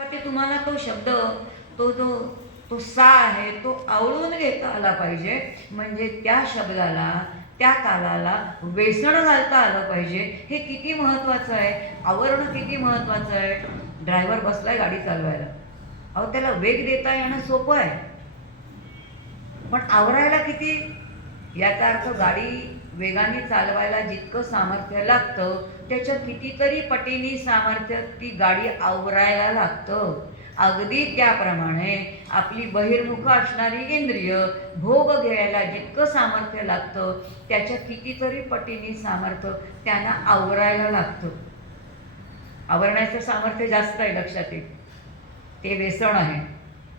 ते तुम्हाला तो शब्द तो जो तो सा आहे तो आवळून घेता आला पाहिजे. म्हणजे त्या शब्दाला त्या कालाला वेसण घालता आलं पाहिजे. हे किती महत्त्वाचं आहे? आवरणं किती महत्त्वाचं आहे? ड्रायव्हर बसलाय गाडी चालवायला. अहो त्याला वेग देता येणं सोपं आहे. पण आवरायला किती? याचा अर्थ गाडी वेगाने चालवायला जितकं सामर्थ्य लागतं त्याच्या कितीतरी पटीने सामर्थ्य ती गाडी आवरायला लागतं. अगदी त्याप्रमाणे आपली बहिर्मुख असणारी इंद्रिय भोग घ्यायला जितकं सामर्थ्य लागतं त्याच्या कितीतरी पटीने सामर्थ्य त्यांना आवरायला लागतं. आवरण्याचं सामर्थ्य जास्त आहे लक्षात येईल ते व्यसन आहे.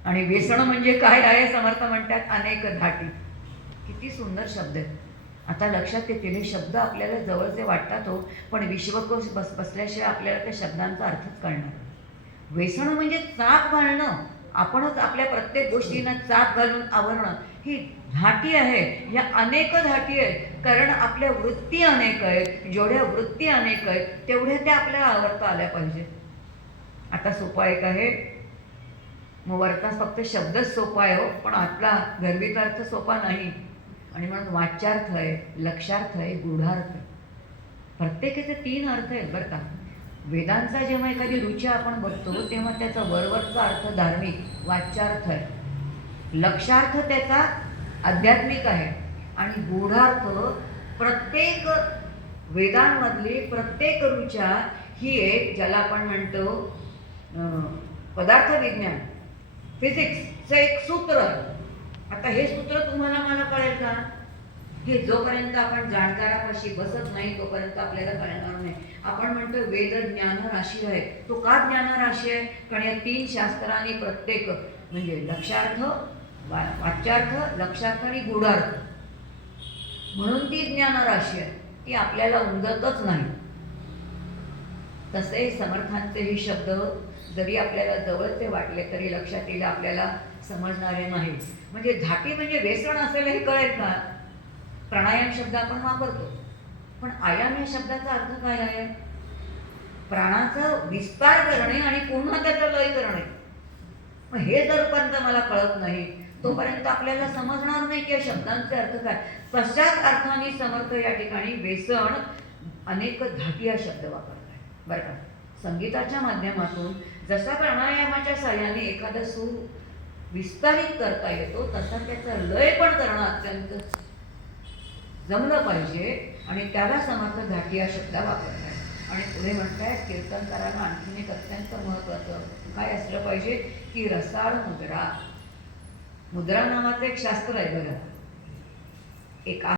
आणि व्यसन म्हणजे काय आहे? समर्थ म्हणतात अनेक धाटी. किती सुंदर शब्द आहेत आता लक्षात येतील हे शब्द आपल्याला जवळचे वाटतात हो पण विश्वकोश बस बसल्याशिवाय आपल्याला त्या शब्दांचा अर्थच कळणार वेसणं म्हणजे चाक घालणं. आपणच आपल्या प्रत्येक गोष्टींना चाक घालून आवरणं. ही धाटी आहे या अनेक धाटी आहेत. कारण आपल्या वृत्ती अनेक आहेत. जेवढ्या वृत्ती अनेक आहेत तेवढ्या त्या आपल्याला आवडता आल्या पाहिजे आता सोपा एक आहे. मग वर्तास फक्त शब्दच सोपा आहे हो पण आतला गर्भित अर्थ सोपा नाही. आणि म्हणून वाच्यार्थ आहे लक्षार्थ आहे गूढार्थ आहे. प्रत्येकाचे तीन अर्थ आहेत बरं का. वेदांचा जेव्हा एखादी रुची आपण बघतो तेव्हा त्याचा वरवरचा अर्थ धार्मिक वाच्यार्थ आहे. लक्षार्थ त्याचा आध्यात्मिक आहे. आणि गूढार्थ प्रत्येक वेदांमधली प्रत्येक रुचा ही एक ज्याला आपण म्हणतो पदार्थ विज्ञान फिजिक्सचं एक सूत्र आहे. आता हे सूत्र तुम्हाला मला कळेल का? की जोपर्यंत आपण जाणकारापाशी बसत नाही तोपर्यंत आपल्याला कळणार नाही. आपण म्हणतो वेद ज्ञान राशी आहे. तो का ज्ञान राशी आहे? कारण या तीन शास्त्रांनी प्रत्येक म्हणजे लक्षार्थ वा वाच्यार्थ लक्षार्थ आणि गुढार्थ म्हणून ती ज्ञान राशी आहे. ती आपल्याला उमजतच नाही. तसे समर्थांचे हे शब्द जरी आपल्याला जवळचे वाटले तरी लक्षात येईल आपल्याला समजणारे नाही. म्हणजे धाटी म्हणजे व्यसन असेल हे कळेल का? प्राणायाम शब्द आपण वापरतो. पण आयाम या शब्दाचा अर्थ काय आहे? प्राणाचा विस्तार करणे आणि पुन्हा त्याचं लय करणे. मग हे जरपर्यंत मला कळत नाही तोपर्यंत आपल्याला समजणार नाही की या शब्दांचे अर्थ काय. पश्चात अर्थाने समर्थ या ठिकाणी व्यसन अनेक धाटी हा शब्द वापरत आहे बरं का? संगीताच्या माध्यमातून जसा प्राणायामाच्या साह्याने एखादा सूर विस्तारित करता येतो तसा त्याचा लय पण करणं अत्यंत जमलं पाहिजे आणि त्याला समर्थ धाटी हा शब्द वापरताय आणि पुढे म्हणताय कीर्तनकाराला आणखीन एक अत्यंत महत्त्वाचं काय असलं पाहिजे की रसाळ मुद्रा. मुद्रा नावाचं एक शास्त्र आहे बघा एक